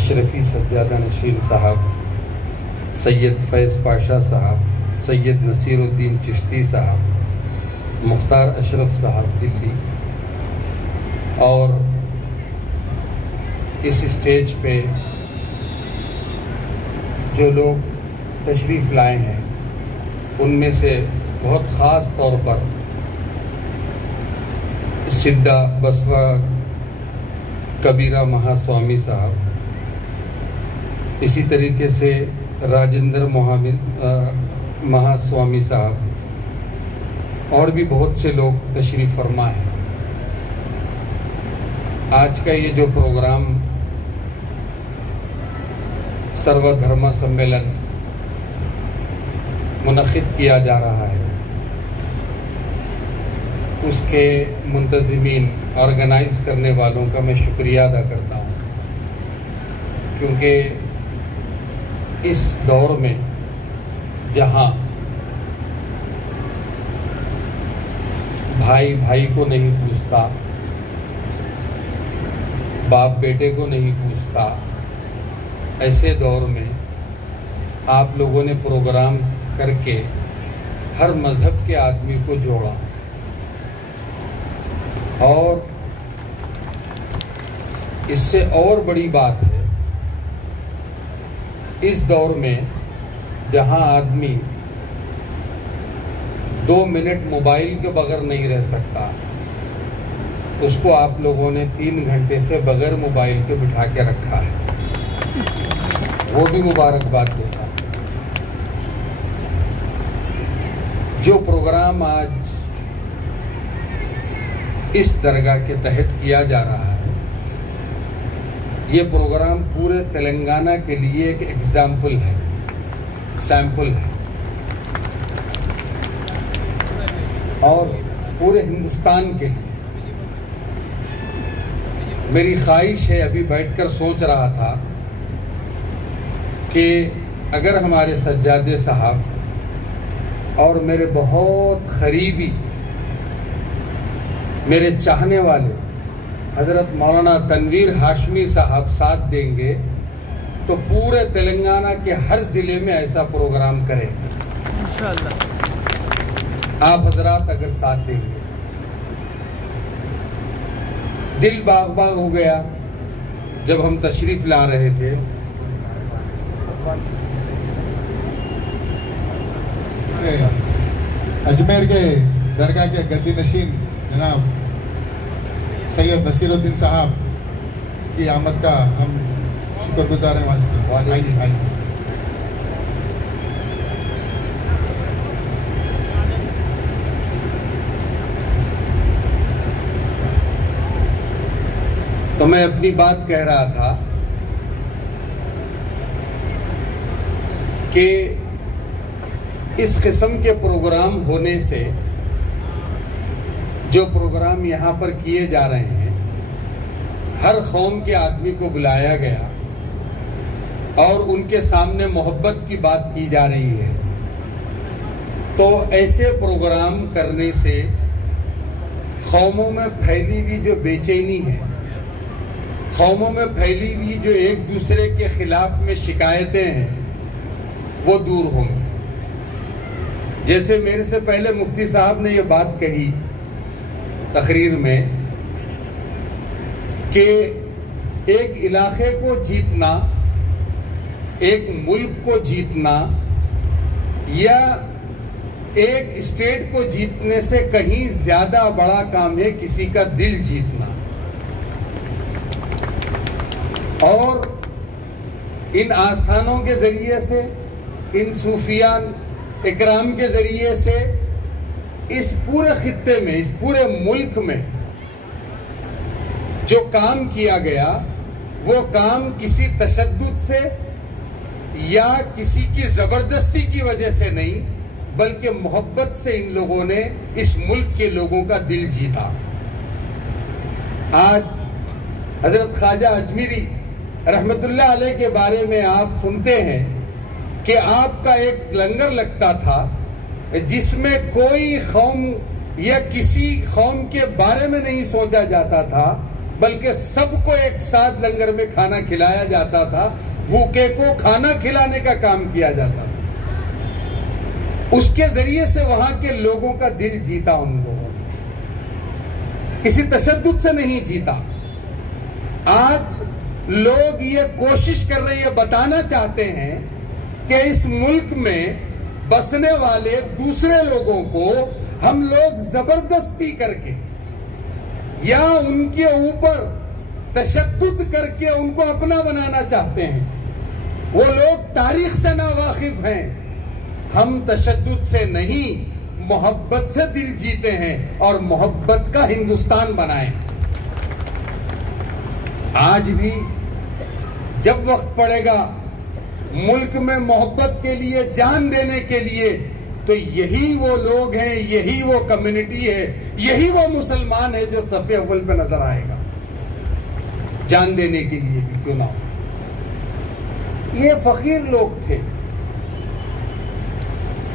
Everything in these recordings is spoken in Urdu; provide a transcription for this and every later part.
اشرفی سجادہ نشین صاحب، سید فیض پاشا صاحب، سید نصیر الدین چشتی صاحب، مختار اشرف صاحب دلی، اور اس اسٹیج پہ جو لوگ تشریف لائے ہیں ان میں سے بہت خاص طور پر سدھا بسوا کبیرا مہاسوامی صاحب، اسی طریقے سے راجندر مہاسوامی صاحب، اور بھی بہت سے لوگ تشریف فرما ہیں۔ آج کا یہ جو پروگرام سرو دھرما سمیلن منعقد کیا جا رہا ہے، اس کے منتظمین، آرگنائز کرنے والوں کا میں شکریہ ادا کرتا ہوں، کیونکہ اس دور میں جہاں بھائی بھائی کو نہیں پوچھتا، باپ بیٹے کو نہیں پوچھتا، ایسے دور میں آپ لوگوں نے پروگرام کر کے ہر مذہب کے آدمی کو جوڑا، اور اس سے اور بڑی بات ہے، اس دور میں جہاں آدمی 2 منٹ موبائل کے بغیر نہیں رہ سکتا، اس کو آپ لوگوں نے 3 گھنٹے سے بغیر موبائل کے بٹھا کے رکھا ہے، وہ بھی مبارکباد دیتا ہوں۔ جو پروگرام آج اس درگاہ کے تحت کیا جا رہا ہے، یہ پروگرام پورے تلنگانہ کے لیے ایک ایگزامپل ہے، سیمپل ہے، اور پورے ہندوستان کے لیے۔ میری خواہش ہے، ابھی بیٹھ کر سوچ رہا تھا کہ اگر ہمارے سجادے صاحب اور میرے بہت قریبی، میرے چاہنے والے حضرت مولانا تنویر ہاشمی صاحب ساتھ دیں گے تو پورے تلنگانہ کے ہر ضلع میں ایسا پروگرام کریں گے انشاءاللہ، آپ حضرات اگر ساتھ دیں گے۔ دل باغ باغ ہو گیا جب ہم تشریف لا رہے تھے، اجمیر کے درگاہ کے گدی نشین جناب سید نصیر الدین صاحب کی آمد کا ہم شکر گزار ہیں۔ آئیے۔ تو میں اپنی بات کہہ رہا تھا کہ اس قسم کے پروگرام ہونے سے، جو پروگرام یہاں پر کیے جا رہے ہیں، ہر قوم کے آدمی کو بلایا گیا اور ان کے سامنے محبت کی بات کی جا رہی ہے، تو ایسے پروگرام کرنے سے قوموں میں پھیلی ہوئی جو بے چینی ہے، قوموں میں پھیلی ہوئی جو ایک دوسرے کے خلاف میں شکایتیں ہیں، وہ دور ہوں گی۔ جیسے میرے سے پہلے مفتی صاحب نے یہ بات کہی تقریر میں کہ ایک علاقے کو جیتنا، ایک ملک کو جیتنا یا ایک اسٹیٹ کو جیتنے سے کہیں زیادہ بڑا کام ہے کسی کا دل جیتنا، اور ان آستھانوں کے ذریعے سے، ان صوفیان اکرام کے ذریعے سے اس پورے خطے میں، اس پورے ملک میں جو کام کیا گیا، وہ کام کسی تشدد سے یا کسی کی زبردستی کی وجہ سے نہیں، بلکہ محبت سے ان لوگوں نے اس ملک کے لوگوں کا دل جیتا۔ آج حضرت خواجہ اجمیری رحمت اللہ علیہ کے بارے میں آپ سنتے ہیں کہ آپ کا ایک لنگر لگتا تھا جس میں کوئی قوم یا کسی قوم کے بارے میں نہیں سوچا جاتا تھا، بلکہ سب کو ایک ساتھ لنگر میں کھانا کھلایا جاتا تھا، بھوکے کو کھانا کھلانے کا کام کیا جاتا تھا. اس کے ذریعے سے وہاں کے لوگوں کا دل جیتا ان لوگوں نے، کسی تشدد سے نہیں جیتا. آج لوگ یہ کوشش کر رہے ہیں، بتانا چاہتے ہیں کہ اس ملک میں بسنے والے دوسرے لوگوں کو ہم لوگ زبردستی کر کے یا ان کے اوپر تشدد کر کے ان کو اپنا بنانا چاہتے ہیں. وہ لوگ تاریخ سے ناواقف ہیں. ہم تشدد سے نہیں، محبت سے دل جیتے ہیں اور محبت کا ہندوستان بنائیں. آج بھی جب وقت پڑے گا ملک میں محبت کے لیے جان دینے کے لیے، تو یہی وہ لوگ ہیں، یہی وہ کمیونٹی ہے، یہی وہ مسلمان ہے جو صف اول پہ نظر آئے گا، جان دینے کے لیے بھی کیوں نہ ہو. یہ فقیر لوگ تھے،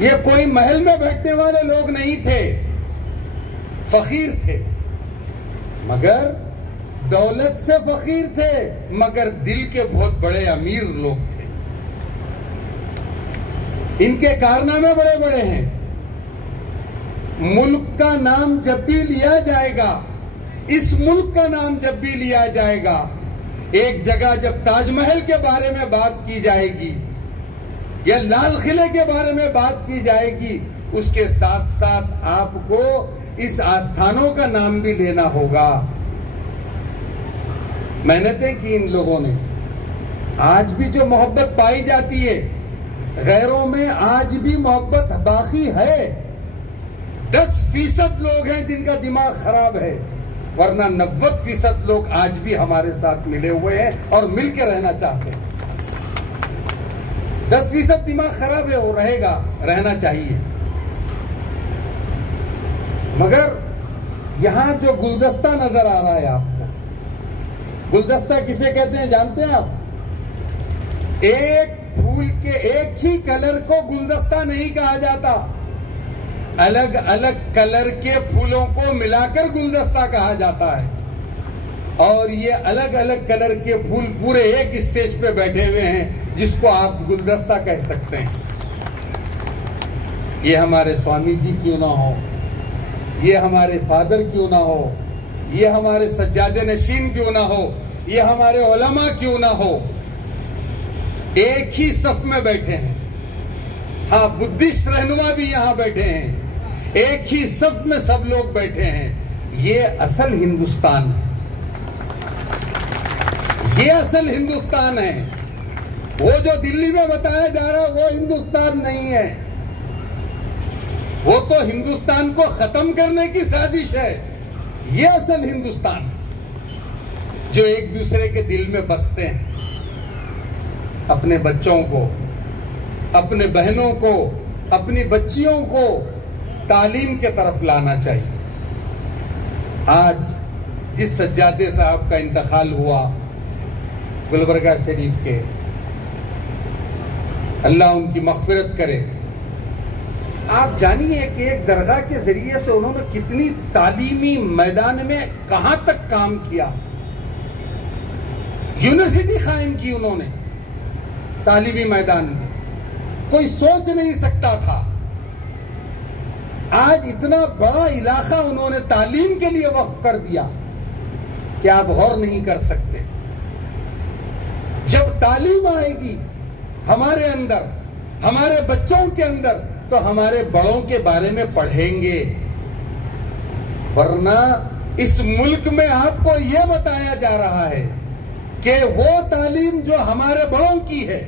یہ کوئی محل میں بیٹھنے والے لوگ نہیں تھے، فقیر تھے، مگر دولت سے فقیر تھے، مگر دل کے بہت بڑے امیر لوگ تھے. ان کے کارنامے بڑے بڑے ہیں. ملک کا نام جب بھی لیا جائے گا، اس ملک کا نام جب بھی لیا جائے گا، ایک جگہ جب تاج محل کے بارے میں بات کی جائے گی یا لال قلعے کے بارے میں بات کی جائے گی، اس کے ساتھ ساتھ آپ کو اس آستھانوں کا نام بھی لینا ہوگا. محنتیں کی ان لوگوں نے. آج بھی جو محبت پائی جاتی ہے غیروں میں، آج بھی محبت باقی ہے. 10% لوگ ہیں جن کا دماغ خراب ہے، ورنہ 90% لوگ آج بھی ہمارے ساتھ ملے ہوئے ہیں اور مل کے رہنا چاہتے ہیں. 10% دماغ خراب ہے، وہ رہے گا، رہنا چاہیے. مگر یہاں جو گلدستہ نظر آ رہا ہے آپ کو، گلدستہ کسے کہتے ہیں جانتے ہیں آپ؟ ایک پھول کے ایک ہی کلر کو گلدستہ نہیں کہا جاتا، الگ الگ کلر کے پھولوں کو ملا کر گلدستہ کہا جاتا ہے. اور یہ الگ الگ کلر کے پھول پورے ایک اسٹیج پہ بیٹھے ہوئے ہیں جس کو آپ گلدستہ کہہ سکتے ہیں. یہ ہمارے سوامی جی کیوں نہ ہو، یہ ہمارے فادر کیوں نہ ہو، یہ ہمارے سجادہ نشین کیوں نہ ہو، یہ ہمارے علماء کیوں نہ ہو، ایک ہی صف میں بیٹھے ہیں. ہاں، بدھسٹ رہنما بھی یہاں بیٹھے ہیں، ایک ہی صف میں سب لوگ بیٹھے ہیں. یہ اصل ہندوستان ہے، یہ اصل ہندوستان ہے. وہ جو دلی میں بتایا جا رہا وہ ہندوستان نہیں ہے، وہ تو ہندوستان کو ختم کرنے کی سازش ہے. یہ اصل ہندوستان ہے جو ایک دوسرے کے دل میں بستے ہیں. اپنے بچوں کو، اپنے بہنوں کو، اپنی بچیوں کو تعلیم کے طرف لانا چاہیے. آج جس سجادے صاحب کا انتقال ہوا گلبرگہ شریف کے، اللہ ان کی مغفرت کرے. آپ جانیے کہ ایک درگاہ کے ذریعے سے انہوں نے کتنی تعلیمی میدان میں کہاں تک کام کیا. یونیورسٹی قائم کی انہوں نے تعلیمی میدان میں، کوئی سوچ نہیں سکتا تھا. آج اتنا بڑا علاقہ انہوں نے تعلیم کے لیے وقف کر دیا کہ آپ غور نہیں کر سکتے. جب تعلیم آئے گی ہمارے اندر، ہمارے بچوں کے اندر، تو ہمارے بڑوں کے بارے میں پڑھیں گے. ورنہ اس ملک میں آپ کو یہ بتایا جا رہا ہے کہ وہ تعلیم جو ہمارے بڑوں کی ہے،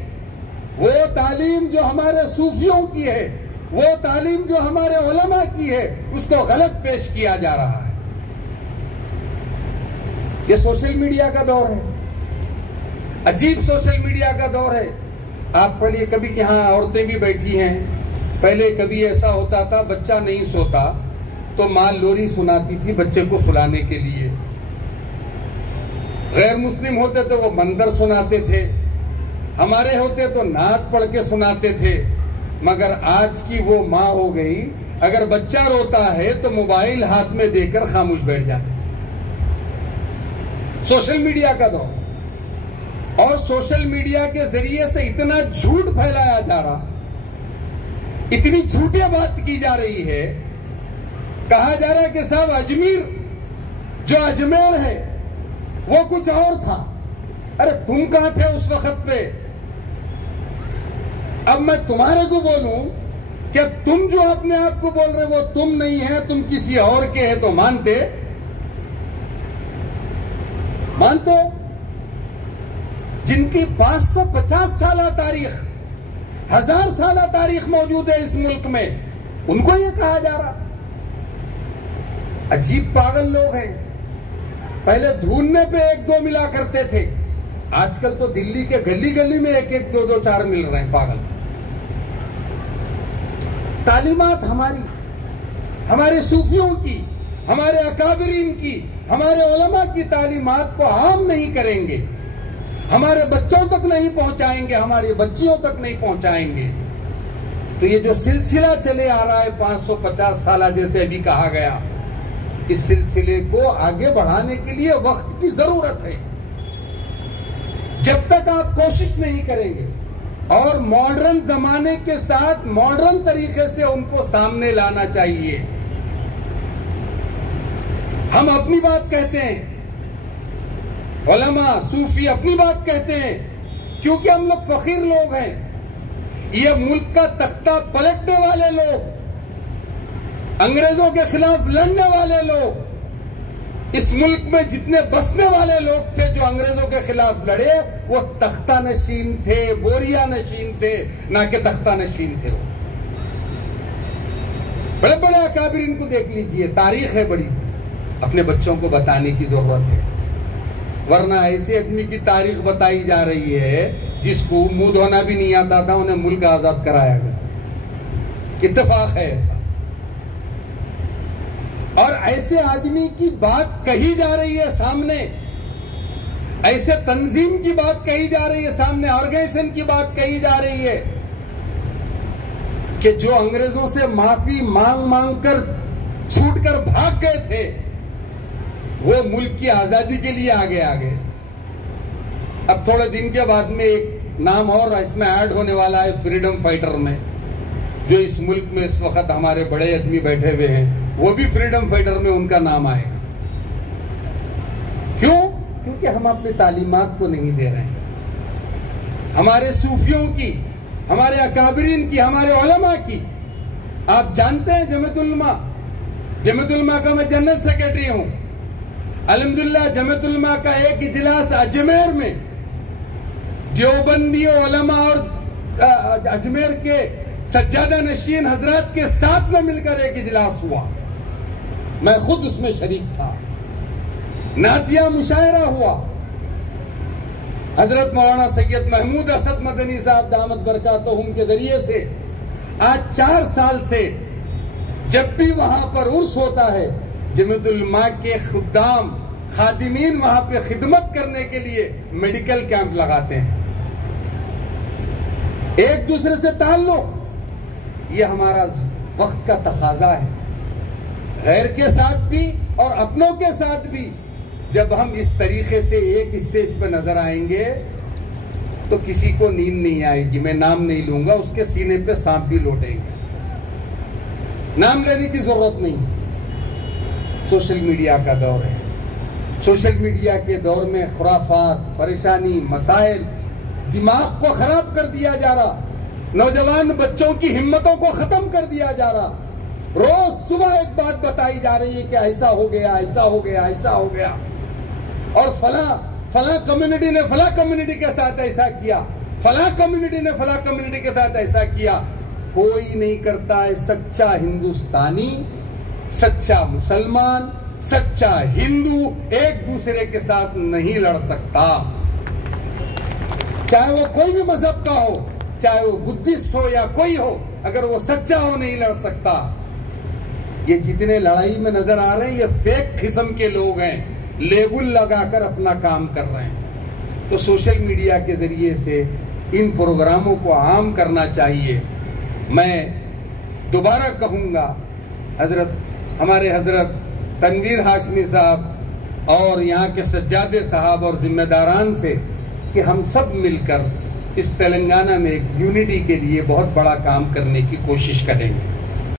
وہ تعلیم جو ہمارے صوفیوں کی ہے، وہ تعلیم جو ہمارے علماء کی ہے، اس کو غلط پیش کیا جا رہا ہے. یہ سوشل میڈیا کا دور ہے، عجیب سوشل میڈیا کا دور ہے. آپ پہلے کبھی یہاں عورتیں بھی بیٹھی ہیں، پہلے کبھی ایسا ہوتا تھا بچہ نہیں سوتا تو ماں لوری سناتی تھی بچے کو سلانے کے لیے. غیر مسلم ہوتے تو وہ منظر سناتے تھے، ہمارے ہوتے تو نعت پڑھ کے سناتے تھے. مگر آج کی وہ ماں ہو گئی، اگر بچہ روتا ہے تو موبائل ہاتھ میں دے کر خاموش بیٹھ جاتی. سوشل میڈیا کا دور، اور سوشل میڈیا کے ذریعے سے اتنا جھوٹ پھیلایا جا رہا، اتنی جھوٹی بات کی جا رہی ہے، کہا جا رہا ہے کہ صاحب اجمیر جو اجمیر ہے وہ کچھ اور تھا۔ ارے تم کہاں تھے اس وقت پہ؟ اب میں تمہارے کو بولوں کہ تم جو اپنے آپ کو بول رہے وہ تم نہیں ہے، تم کسی اور کے ہیں، تو مانتے؟ جن کی 550 سالہ تاریخ، 1000 سالہ تاریخ موجود ہے اس ملک میں، ان کو یہ کہا جا رہا؟ عجیب پاگل لوگ ہیں۔ پہلے ڈھونڈنے پہ 1-2 ملا کرتے تھے، آج کل تو دلی کے گلی گلی میں 1-1 2-2 4 مل رہے ہیں پاگل۔ تعلیمات ہمارے صوفیوں کی، ہمارے اکابرین کی، ہمارے علماء کی تعلیمات کو عام نہیں کریں گے، ہمارے بچوں تک نہیں پہنچائیں گے، ہماری بچیوں تک نہیں پہنچائیں گے، تو یہ جو سلسلہ چلے آ رہا ہے 550 سالہ جیسے ابھی کہا گیا، اس سلسلے کو آگے بڑھانے کے لیے وقت کی ضرورت ہے۔ جب تک آپ کوشش نہیں کریں گے اور ماڈرن زمانے کے ساتھ ماڈرن طریقے سے ان کو سامنے لانا چاہیے۔ ہم اپنی بات کہتے ہیں، علماء صوفی اپنی بات کہتے ہیں، کیونکہ ہم لوگ فقیر لوگ ہیں، یہ ملک کا تختہ پلٹنے والے لوگ، انگریزوں کے خلاف لڑنے والے لوگ، اس ملک میں جتنے بسنے والے لوگ تھے جو انگریزوں کے خلاف لڑے، وہ تختہ نشین تھے، بوریا نشین تھے، نہ کہ تختہ نشین تھے۔ بڑے بڑے اکابرین کو دیکھ لیجئے، تاریخ ہے بڑی سی، اپنے بچوں کو بتانے کی ضرورت ہے، ورنہ ایسے آدمی کی تاریخ بتائی جا رہی ہے جس کو منہ دھونا بھی نہیں آتا تھا، انہیں ملک آزاد کرایا گیا۔ اتفاق ہے ایسا، اور ایسے آدمی کی بات کہی جا رہی ہے سامنے، ایسے تنظیم کی بات کہی جا رہی ہے سامنے، آرگنائزیشن کی بات کہی جا رہی ہے کہ جو انگریزوں سے معافی مانگ کر چھوٹ کر بھاگ گئے تھے، وہ ملک کی آزادی کے لیے آگے اب تھوڑے دن کے بعد میں ایک نام اور اس میں ایڈ ہونے والا ہے فریڈم فائٹر میں، جو اس ملک میں اس وقت ہمارے بڑے آدمی بیٹھے ہوئے ہیں، وہ بھی فریڈم فائٹر میں ان کا نام آئے گا۔ کیوں؟ کیونکہ ہم اپنی تعلیمات کو نہیں دے رہے ہیں، ہمارے صوفیوں کی، ہمارے اکابرین کی، ہمارے علماء کی۔ آپ جانتے ہیں جمعیت علماء کا میں جنرل سیکرٹری ہوں، الحمدللہ جمعیت علماء کا ایک اجلاس اجمیر میں دیوبندی علماء اور اجمیر کے سجادہ نشین حضرات کے ساتھ میں مل کر ایک اجلاس ہوا، میں خود اس میں شریک تھا، نعتیہ مشاعرہ ہوا، حضرت مولانا سید محمود اسد مدنی صاحب دامت برکاتہم کے ذریعے سے آج 4 سال سے جب بھی وہاں پر عرس ہوتا ہے، جمعیت علماء کے خادمین وہاں پہ خدمت کرنے کے لیے میڈیکل کیمپ لگاتے ہیں، ایک دوسرے سے تعلق، یہ ہمارا وقت کا تقاضا ہے، غیر کے ساتھ بھی اور اپنوں کے ساتھ بھی۔ جب ہم اس طریقے سے ایک اسٹیج پہ نظر آئیں گے تو کسی کو نیند نہیں آئے گی، میں نام نہیں لوں گا، اس کے سینے پہ سانپ بھی لوٹیں گے، نام لینے کی ضرورت نہیں۔ سوشل میڈیا کا دور ہے، سوشل میڈیا کے دور میں خرافات، پریشانی، مسائل، دماغ کو خراب کر دیا جا رہا، نوجوان بچوں کی ہمتوں کو ختم کر دیا جا رہا، روز صبح ایک بات بتائی جا رہی ہے کہ ایسا ہو گیا، ایسا ہو گیا، ایسا ہو گیا، اور فلاں کمیونٹی نے فلاں کمیونٹی کے ساتھ ایسا کیا، فلاں کمیونٹی نے فلاں کمیونٹی کے ساتھ ایسا کیا۔ کوئی نہیں کرتا ہے، سچا ہندوستانی، سچا مسلمان، سچا ہندو ایک دوسرے کے ساتھ نہیں لڑ سکتا، چاہے وہ کوئی بھی مذہب کا ہو، چاہے وہ بدھسٹ ہو یا کوئی ہو، اگر وہ سچا ہو نہیں لڑ سکتا۔ یہ جتنے لڑائی میں نظر آ رہے ہیں یہ فیک قسم کے لوگ ہیں، لیبل لگا کر اپنا کام کر رہے ہیں۔ تو سوشل میڈیا کے ذریعے سے ان پروگراموں کو عام کرنا چاہیے۔ میں دوبارہ کہوں گا، ہمارے حضرت تنویر ہاشمی صاحب اور یہاں کے سجادے صاحب اور ذمہ داران سے کہ ہم سب مل کر اس تلنگانہ میں ایک یونٹی کے لیے بہت بڑا کام کرنے کی کوشش کریں گے.